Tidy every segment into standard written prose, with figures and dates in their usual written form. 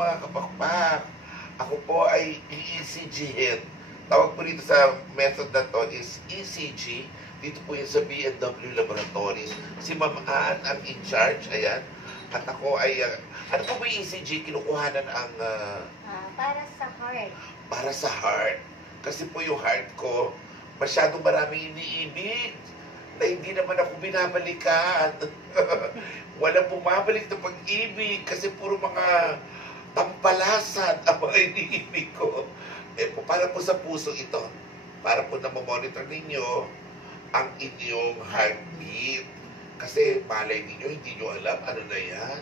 mga kapakpak. Ako po ay ECG-hin. Tawag po dito sa method na to is ECG. Dito po yun sa B&W Laboratories. Si Ma'am Ann ang in charge. Ayan. At ako ay... ano po ba yung ECG? Kinukuhanan ang... para sa heart. Para sa heart. Kasi po yung heart ko, masyadong maraming iniibig na hindi naman ako binabalikan. Walang bumabalik na pag-ibig kasi puro mga tampalasan ang mga iniibig ko. Eh, para po sa puso ito. Para po na monitor ninyo ang inyong heartbeat. Kasi malay ninyo, hindi nyo alam ano na yan.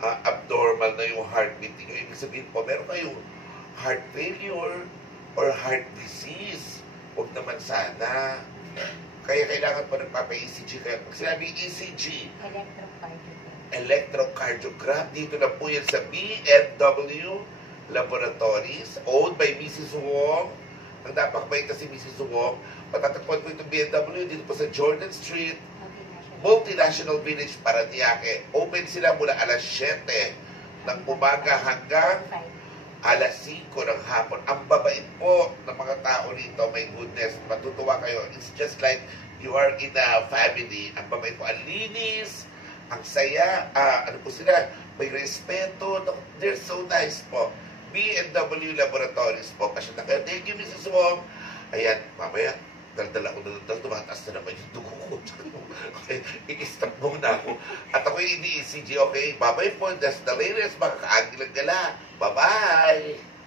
Abnormal na yung heartbeat ninyo. Ibig sabihin po, meron kayong heart failure or heart disease. Huwag naman sana. Kaya kailangan po nagpapa-ECG. Kaya pag sinabi ECG, electrocardiogram, dito na po yan sa B&W Laboratories, owned by Mrs. Wong. Ang napakabait na si Mrs. Wong. Patatagpuan po itong B&W dito po sa Jordan Street, Multinational Village, Paranaque. Open sila mula alas 7 ng umaga hanggang alas 5 ng hapon. Ang babait po ng mga tao rito. My goodness, matutuwa kayo. It's just like you are in a family. Ang babait po. Ang linis, ang saya. Ano po sila? May respeto. They're so nice po. B&W Laboratories po. Kasi na kayo. Thank you, Mrs. Wong. Ayan, mamaya. Daldala ko na tumataas na naman yung dugo ko. Okay, i-stop muna ako. At ako yung ini-ECG, okay? Bye-bye po. That's the latest. Mga kaagil ang gala. Bye-bye!